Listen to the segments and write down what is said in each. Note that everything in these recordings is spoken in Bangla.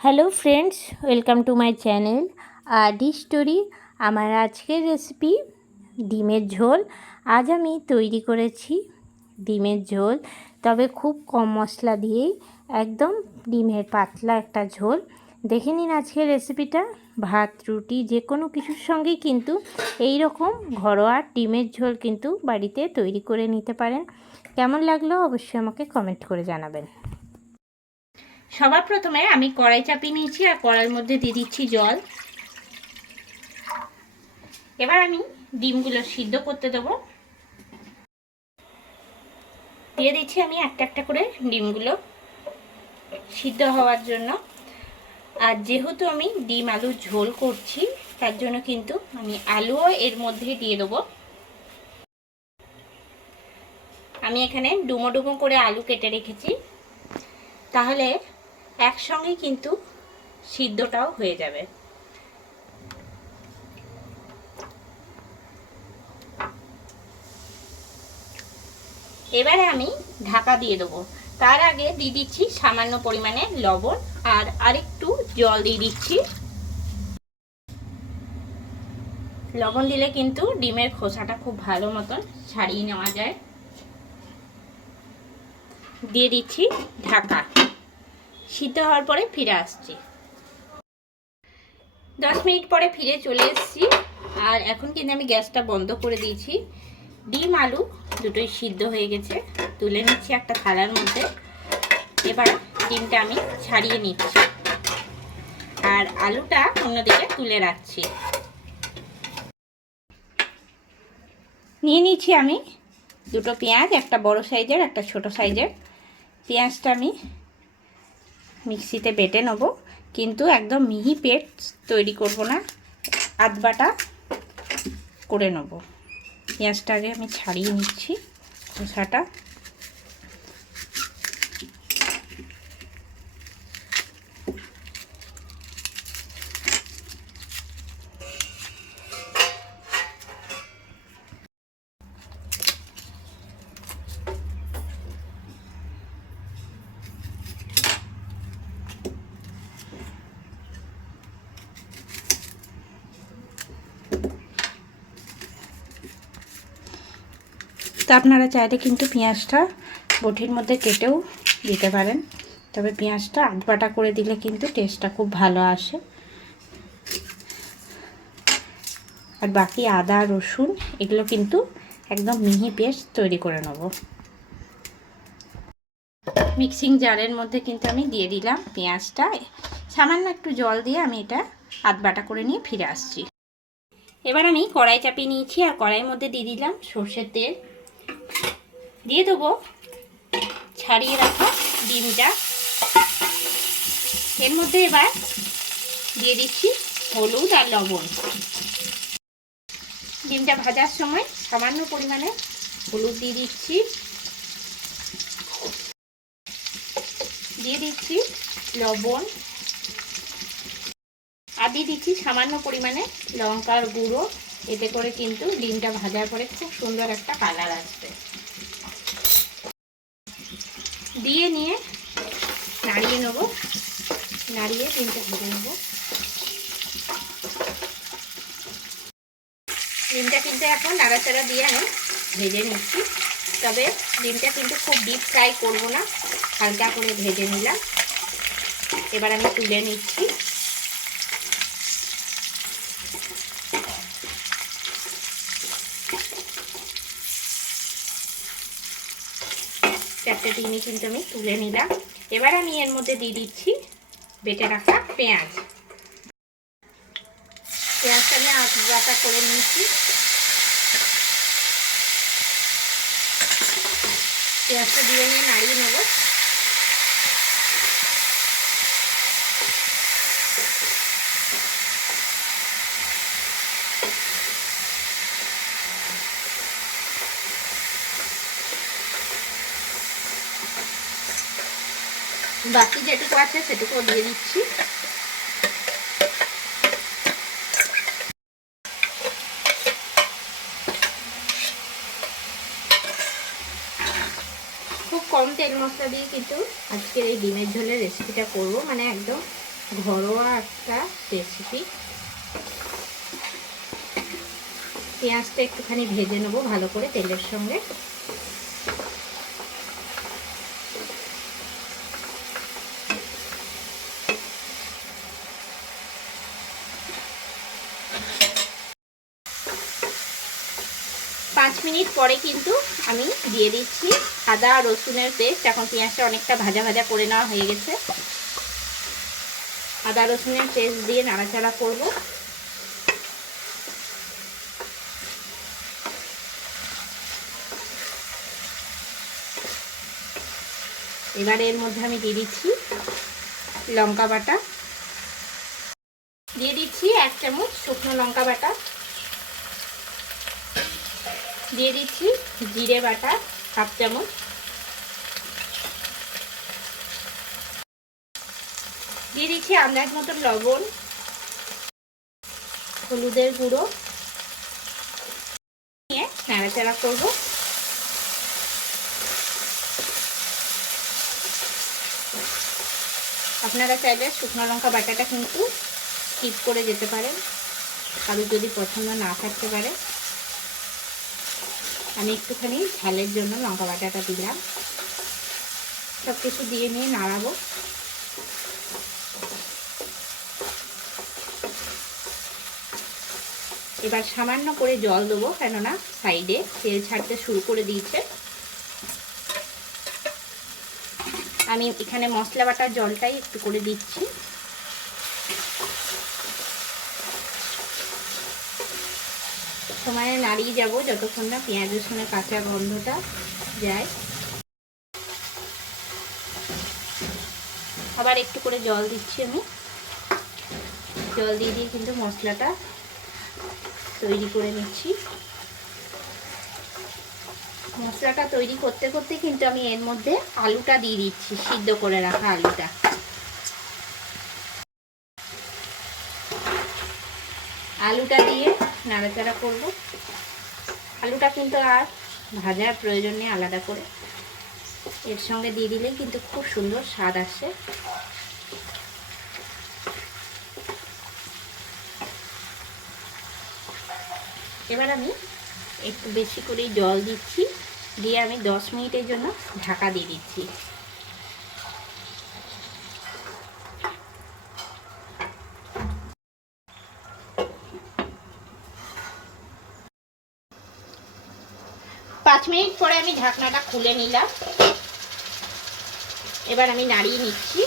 Hello friends, welcome to my channel D story. আমার আজকের রেসিপি ডিমের ঝোল। আজ আমি তৈরি করেছি ডিমের ঝোল, তবে খুব কম মশলা দিয়েই একদম ডিমের পাতলা একটা ঝোল। দেখে নিন আজকের রেসিপিটা। ভাত রুটি যে কোনো কিছুর সঙ্গেই কিন্তু এই রকম ঘরোয়া ডিমের ঝোল কিন্তু বাড়িতে তৈরি করে নিতে পারেন। কেমন লাগলো অবশ্যই আমাকে কমেন্ট করে জানাবেন। সবার প্রথমে আমি কড়াই চাপিয়ে নিয়েছি আর কড়াইয়ের মধ্যে দিয়ে দিচ্ছি জল। এবার আমি ডিমগুলো সিদ্ধ করতে দেবো। দিয়ে দিচ্ছি আমি একটা একটা করে ডিমগুলো সিদ্ধ হওয়ার জন্য। আর যেহেতু আমি ডিম আলুর ঝোল করছি তার জন্য কিন্তু আমি আলুও এর মধ্যে দিয়ে দেবো। আমি এখানে ডুমো ডুমো করে আলু কেটে রেখেছি, তাহলে একসঙ্গে কিন্তু সিদ্ধটাও হয়ে যাবে। এবারে আমি ঢাকা দিয়ে দেবো। তার আগে দিয়ে দিচ্ছি সামান্য পরিমাণে লবণ আর আরেকটু জল দিয়ে দিচ্ছি। লবণ দিলে কিন্তু ডিমের খোসাটা খুব ভালো মতন ছাড়িয়ে নেওয়া যায়। দিয়ে দিচ্ছি ঢাকা। সিদ্ধ হওয়ার পরে ফিরে আসছি। 10 মিনিট পরে ফিরে চলে এসেছি। আর এখন কিন্তু আমি গ্যাসটা বন্ধ করে দিয়েছি। ডিম আলু দুটোই সিদ্ধ হয়ে গেছে। তুলে নিচ্ছি একটা থালার মধ্যে। এবার ডিমটা আমি ছাড়িয়ে নিচ্ছি আর আলুটা অন্যদিকে তুলে রাখছি। নিয়ে নিচ্ছি আমি দুটো পেঁয়াজ, একটা বড় সাইজের একটা ছোট সাইজের। পেঁয়াজটা আমি মিক্সিতে বেটে নেব, কিন্তু একদম মিহি পেস্ট তৈরি করব না, আধবাটা করে নেব। পেঁয়াজটা আগে আমি ছাড়িয়ে নিচ্ছি খোসাটা। তো আপনারা চাইলে কিন্তু পেঁয়াজটা বটির মধ্যে কেটেও দিতে পারেন, তবে পেঁয়াজটা আধবাটা করে দিলে কিন্তু টেস্টটা খুব ভালো আসে। আর বাকি আদা রসুন এগুলো কিন্তু একদম মিহি পেস্ট তৈরি করে নেব। মিক্সিং জারের মধ্যে কিন্তু আমি দিয়ে দিলাম পেঁয়াজটা। সামান্য একটু জল দিয়ে আমি এটা আধবাটা করে নিয়ে ফিরে আসছি। এবার আমি কড়াই চাপিয়ে নিয়েছি আর কড়াইয়ের মধ্যে দিয়ে দিলাম সর্ষের তেল। দিয়ে দেবো ছাড়িয়ে রাখা ডিমটা। এর মধ্যে এবার দিয়ে দিচ্ছি হলুদ আর লবণ। ডিমটা ভাজার সময় সামান্য পরিমাণে হলুদ দিয়ে দিচ্ছি, দিয়ে দিচ্ছি লবণ আর দিয়ে দিচ্ছি সামান্য পরিমাণে লঙ্কার গুঁড়ো। এতে করে কিন্তু ডিমটা ভাজার পরে খুব সুন্দর একটা কালার আসবে। দিয়ে নিয়ে নাড়িয়ে নেব, নাড়িয়ে ডিমটা ভেজে নেব। ডিমটা কিন্তু এখন নাড়াচাড়া দিয়ে আমি ভেজে নিচ্ছি, তবে ডিমটা কিন্তু খুব ডিপ ফ্রাই করব না, হালকা করে ভেজে নিলাম। এবার আমি তুলে নিচ্ছি। চারটে ডিমই কিন্তু আমি তুলে নিলাম। এবার আমি এর মধ্যে দিয়ে দিচ্ছি বেটে রাখা পেঁয়াজ। পেঁয়াজটা আমি আধবাটা করে নিয়েছি। পেঁয়াজটা দিয়ে নিয়ে নাড়িয়ে নেব। বাকি যেটুকু আছে সেটুকু দিয়ে দিচ্ছি। খুব কম তেল মশলা দিয়ে কিন্তু আজকের এই ডিমের ঝোলের রেসিপিটা করব, মানে একদম ঘরোয়া একটা রেসিপি। পেঁয়াজটা একটুখানি ভেজে নেবো ভালো করে তেলের সঙ্গে। পাঁচ মিনিট পরে কিন্তু আমি দিয়ে দিচ্ছি আদা রসুনের পেস্ট। এখন পেঁয়াজটা অনেকটা ভাজা ভাজা করে নেওয়া হয়ে গেছে। আদা রসুনের পেস্ট দিয়ে নাড়াচাড়া করব। এবারে এর মধ্যে আমি দিয়ে দিচ্ছি লঙ্কা বাটা, দিয়ে দিচ্ছি 1 চামচ শুকনো লঙ্কা বাটা, দিয়ে দিচ্ছি জিরে বাটা 1/2 চামচ, দিয়ে দিচ্ছি আন্দাজ মতন লবণ, হলুদের গুঁড়ো নিয়ে নাড়াচাড়া করব। আপনারা চাইলে শুকনো লঙ্কা বাটাটা কিন্তু স্কিপ করে যেতে পারেন, কারো যদি পছন্দ না থাকতে পারে। আমি একটুখানি ঝালের জন্য লঙ্কা বাটাটা দিলাম। সব কিছু দিয়ে নিয়ে নাড়াবো। এবার সামান্য করে জল দেবো, কেননা সাইডে তেল ছাড়তে শুরু করে দিয়েছে। আমি এখানে মশলা বাটার জলটাই একটু করে দিচ্ছি। সময়ে নাড়িয়ে যাব যতক্ষণ না পেঁয়াজ রসুনের কাঁচা গন্ধটা যায়। আবার একটু করে জল দিচ্ছি আমি। জল দিয়ে দিয়ে কিন্তু মশলাটা তৈরি করে নিচ্ছি। মশলাটা তৈরি করতে করতে কিন্তু আমি এর মধ্যে আলুটা দিয়ে দিচ্ছি, সিদ্ধ করে রাখা আলুটা। আলুটা দিয়ে নাড়াচাড়া করব। আলুটা কিন্তু আর ভাজার প্রয়োজন নেই, আলাদা করে এর সঙ্গে দিয়ে দিলেই কিন্তু খুব সুন্দর স্বাদ আসে। এবার আমি একটু বেশি করে জল দিচ্ছি, দিয়ে আমি 10 মিনিটের জন্য ঢাকা দিয়ে দিচ্ছি। পাঁচ মিনিট পরে আমি ঢাকনাটা খুলে নিলাম। এবার আমি নাড়িয়ে নিচ্ছি।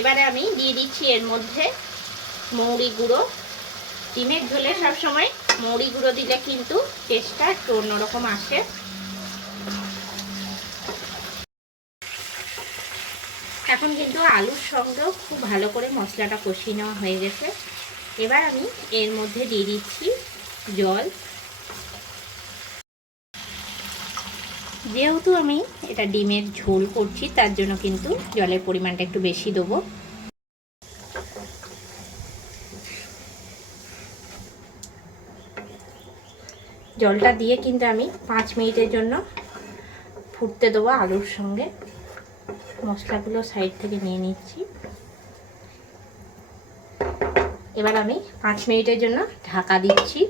এবারে আমি দিয়ে দিচ্ছি এর মধ্যে মৌরি গুঁড়ো। ডিমের ঝোলে সবসময় মৌরি গুঁড়ো দিলে কিন্তু টেস্টটা একটু অন্যরকম আসে। এখন কিন্তু আলুর সঙ্গেও খুব ভালো করে মশলাটা কষিয়ে নেওয়া হয়ে গেছে। এবার আমি এর মধ্যে দিয়ে দিচ্ছি জল। যেহেতু আমি এটা ডিমের ঝোল করছি, তার জন্য কিন্তু জলের পরিমাণটা একটু বেশি দেবো। জলটা দিয়ে কিন্তু আমি 5 মিনিটের জন্য ফুটতে দেবো আলুর সঙ্গে। মশলাগুলো সাইড থেকে নিয়ে নিচ্ছি। এবার আমি 5 মিনিটের জন্য ঢাকা দিচ্ছি।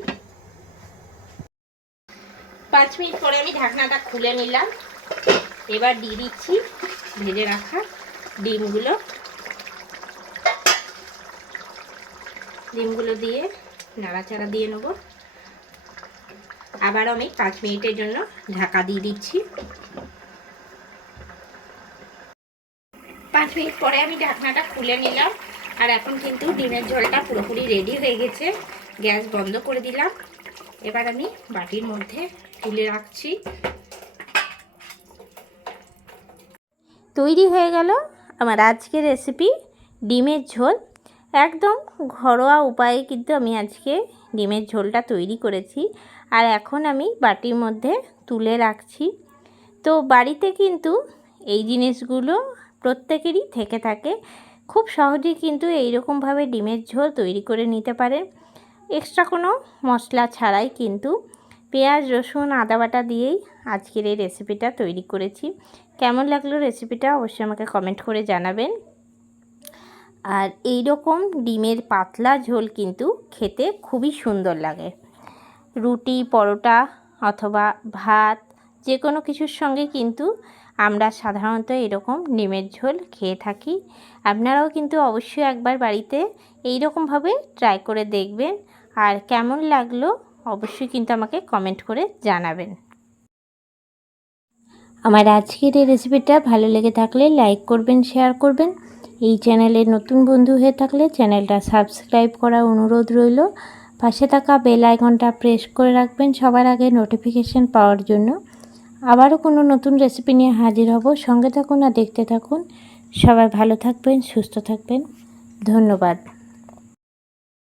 5 মিনিট পরে আমি ঢাকনাটা খুলে নিলাম। এবার দিয়ে দিচ্ছি ভেজে রাখা ডিমগুলো। ডিমগুলো দিয়ে নাড়াচাড়া দিয়ে নেব। আবার আমি 5 মিনিটের জন্য ঢাকা দিয়ে দিচ্ছি। 5 মিনিট পরে আমি ঢাকনাটা খুলে নিলাম। আর এখন কিন্তু ডিমের ঝোলটা পুরোপুরি রেডি হয়ে গেছে। গ্যাস বন্ধ করে দিলাম। এবার আমি বাটির মধ্যে তুলে রাখছি। তৈরি হয়ে গেল আমার আজকের রেসিপি ডিমের ঝোল। একদম ঘরোয়া উপায়ে কিন্তু আমি আজকে ডিমের ঝোলটা তৈরি করেছি। আর এখন আমি বাটির মধ্যে তুলে রাখছি। তো বাড়িতে কিন্তু এই জিনিসগুলো প্রত্যেকেরই থেকে থাকে। খুব সহজেই কিন্তু এইরকমভাবে ডিমের ঝোল তৈরি করে নিতে পারেন, এক্সট্রা কোনো মশলা ছাড়াই কিন্তু। পেঁয়াজ রসুন আদা বাটা দিয়েই আজকের এই রেসিপিটা তৈরি করেছি। কেমন লাগলো রেসিপিটা অবশ্যই আমাকে কমেন্ট করে জানাবেন। আর এই রকম ডিমের পাতলা ঝোল কিন্তু খেতে খুবই সুন্দর লাগে। রুটি পরোটা অথবা ভাত যে কোনো কিছুর সঙ্গে কিন্তু আমরা সাধারণত এরকম ডিমের ঝোল খেয়ে থাকি। আপনারাও কিন্তু অবশ্যই একবার বাড়িতে এই রকমভাবে ট্রাই করে দেখবেন। আর কেমন লাগলো অবশ্যই কিন্তু আমাকে কমেন্ট করে জানাবেন। আমার আজকের এই রেসিপিটা ভালো লেগে থাকলে লাইক করবেন, শেয়ার করবেন। এই চ্যানেলের নতুন বন্ধু হয়ে থাকলে চ্যানেলটা সাবস্ক্রাইব করার অনুরোধ রইল। পাশে থাকা বেল আইকনটা প্রেস করে রাখবেন সবার আগে নোটিফিকেশন পাওয়ার জন্য। আবারও কোনো নতুন রেসিপি নিয়ে হাজির হব। সঙ্গে থাকুন আর দেখতে থাকুন। সবাই ভালো থাকবেন, সুস্থ থাকবেন। ধন্যবাদ।